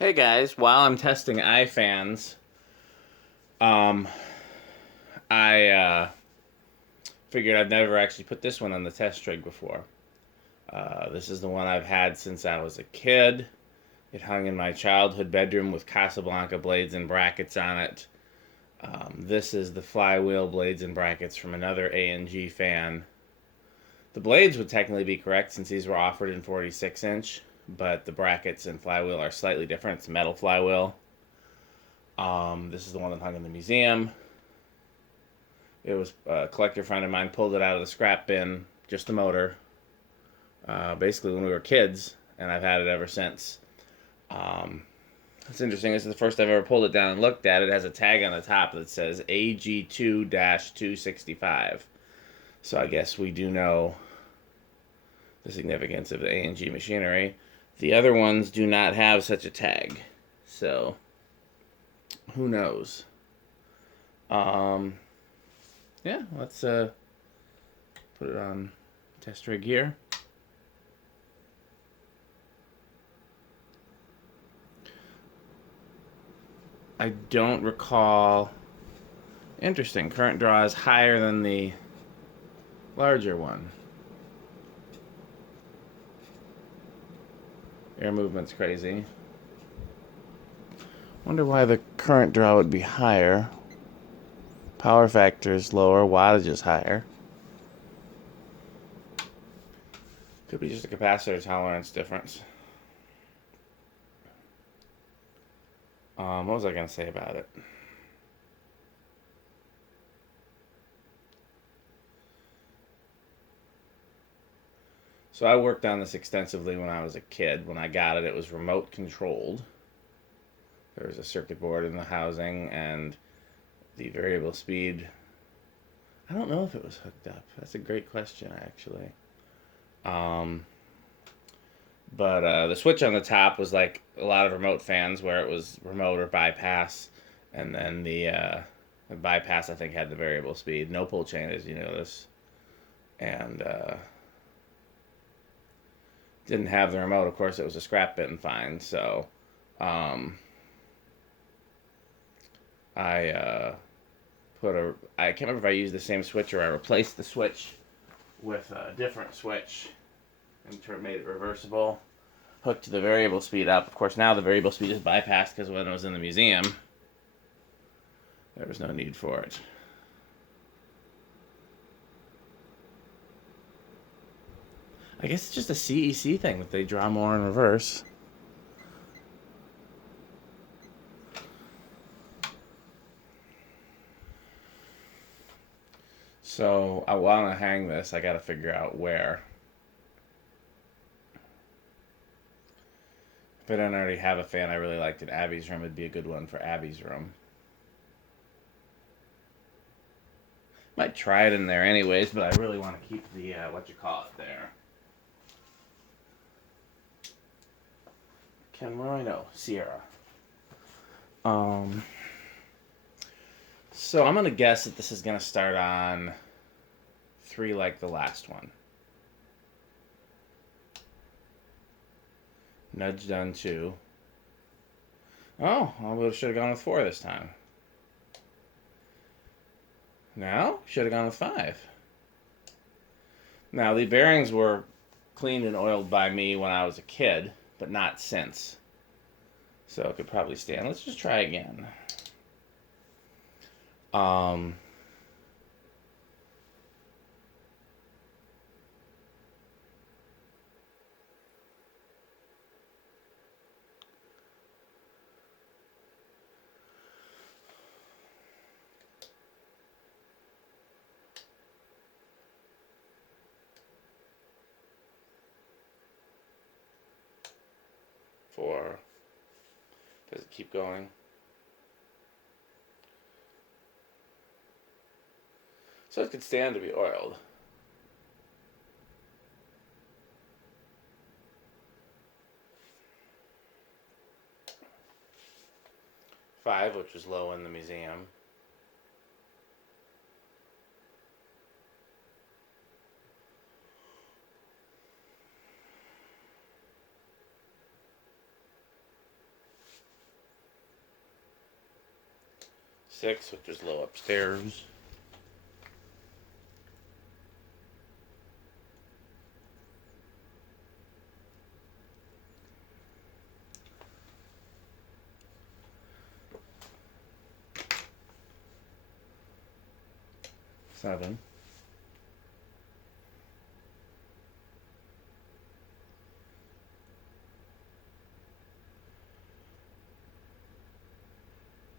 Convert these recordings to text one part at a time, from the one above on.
Hey guys, while I'm testing iFans, um, I figured I've never actually put this one on the test rig before. This is the one I've had since I was a kid. It hung in my childhood bedroom with Casablanca blades and brackets on it. This is the flywheel blades and brackets from another A&G fan. The blades would technically be correct since these were offered in 46 inch, but the brackets and flywheel are slightly different. It's a metal flywheel. This is the one that hung in the museum. It was a collector friend of mine pulled it out of the scrap bin, just the motor, basically when we were kids, and I've had it ever since. It's interesting. This is the first I've ever pulled it down and looked at it. It has a tag on the top that says AG2-265. So I guess we do know the significance of the A&G machinery. The other ones do not have such a tag. So who knows? Yeah, let's put it on test rig here. I don't recall. Interesting. Current draw is higher than the larger one. Air movement's crazy. Wonder why the current draw would be higher. Power factor is lower, wattage is higher. Could be just a capacitor tolerance difference. What was I going to say about it? So I worked on this extensively when I was a kid. When I got it, it was remote controlled. There was a circuit board in the housing and the variable speed. I don't know if it was hooked up. That's a great question, actually. But the switch on the top was like a lot of remote fans where it was remote or bypass. And then the bypass, I think, had the variable speed. No pull chain, as you notice. And didn't have the remote. Of course, it was a scrap bin find. So I I can't remember if I used the same switch or I replaced the switch with a different switch and made it reversible. Hooked the variable speed up. Of course, now the variable speed is bypassed because when it was in the museum, there was no need for it. I guess it's just a CEC thing that they draw more in reverse. So I want to hang this. I got to figure out where. If I don't already have a fan I really liked in Abby's room, it'd be a good one for Abby's room. Might try it in there anyways, but I really want to keep the there. Kenroy, no, Sierra. So I'm gonna guess that this is gonna start on 3 like the last one. Nudge done 2. Oh, I should have gone with 4 this time. Now, should have gone with 5. Now, the bearings were cleaned and oiled by me when I was a kid, but not since. So it could probably stand. Let's just try again. Four. Does it keep going? So it could stand to be oiled. Five, which was low in the museum. 6, which is low upstairs. Seven.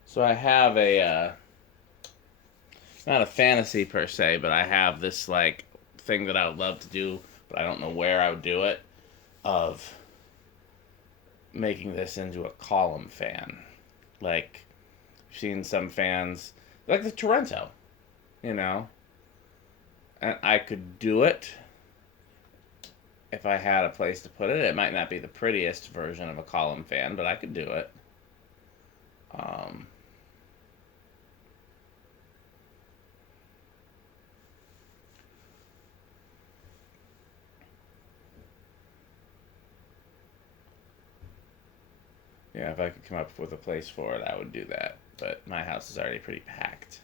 So I have a, not a fantasy per se, but I have this, like, thing that I would love to do, but I don't know where I would do it, of making this into a column fan. Like, I've seen some fans, like the Toronto, you know? And I could do it if I had a place to put it. It might not be the prettiest version of a column fan, but I could do it. Yeah, if I could come up with a place for it, I would do that. But my house is already pretty packed.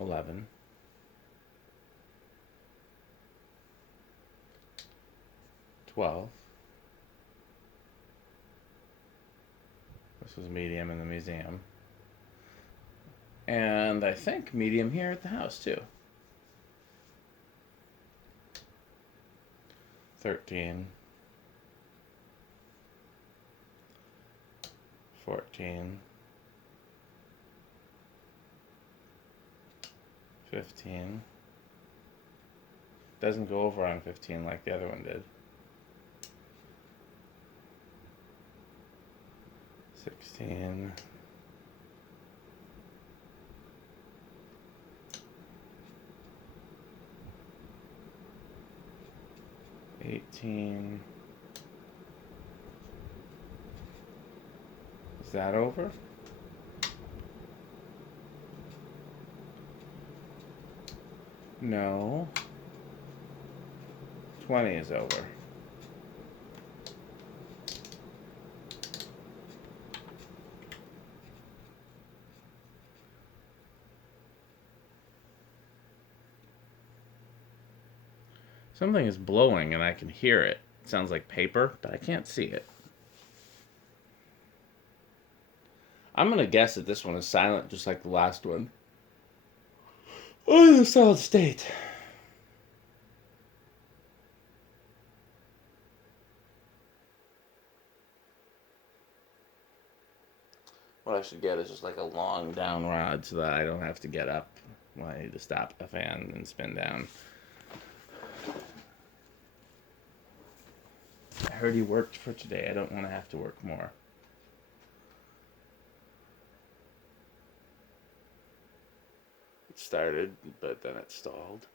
$11. 12. This was medium in the museum. And I think medium here at the house, too. 13. 14. 15. Doesn't go over on 15 like the other one did. 16. 18. Is that over? No. 20 is over. Something is blowing and I can hear it. It sounds like paper, but I can't see it. I'm going to guess that this one is silent just like the last one. Oh, the solid state. What I should get is just like a long down rod so that I don't have to get up when I need to stop a fan and spin down. I heard he worked for today. I don't want to have to work more. It started, but then it stalled.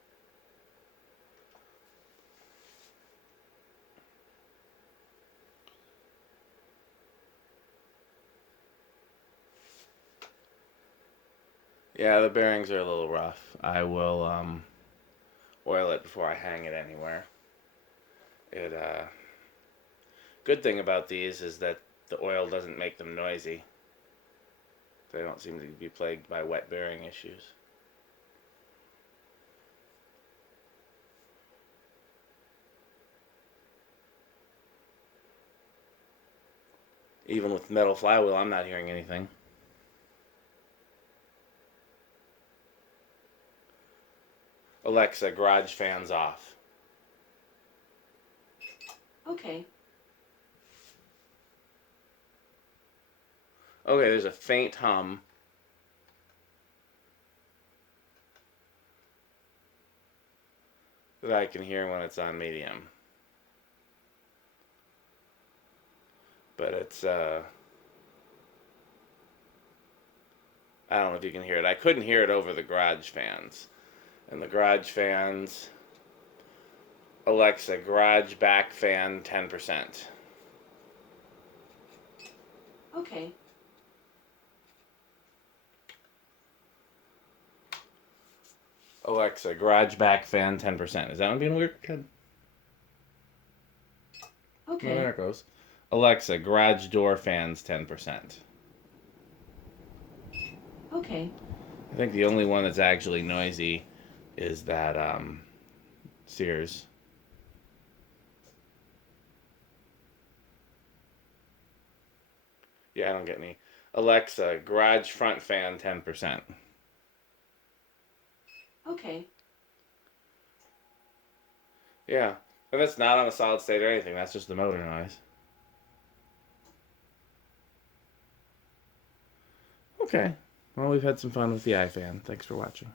Yeah, the bearings are a little rough. I will oil it before I hang it anywhere. Good thing about these is that the oil doesn't make them noisy. They don't seem to be plagued by wet bearing issues. Even with metal flywheel, I'm not hearing anything. Alexa, garage fans off. Okay. Okay, there's a faint hum. That I can hear when it's on medium. But it's, I don't know if you can hear it. I couldn't hear it over the garage fans. And the garage fans, Alexa, garage back fan 10%. Okay. Alexa, garage back fan 10%. Is that one being weird? Good. Okay. Oh, there it goes. Alexa, garage door fans 10%. Okay. I think the only one that's actually noisy is that Sears. Yeah, I don't get any. Alexa, garage front fan 10%. Okay. Yeah, and that's not on a solid state or anything. That's just the motor noise. Okay. Well, we've had some fun with the iFan. Thanks for watching.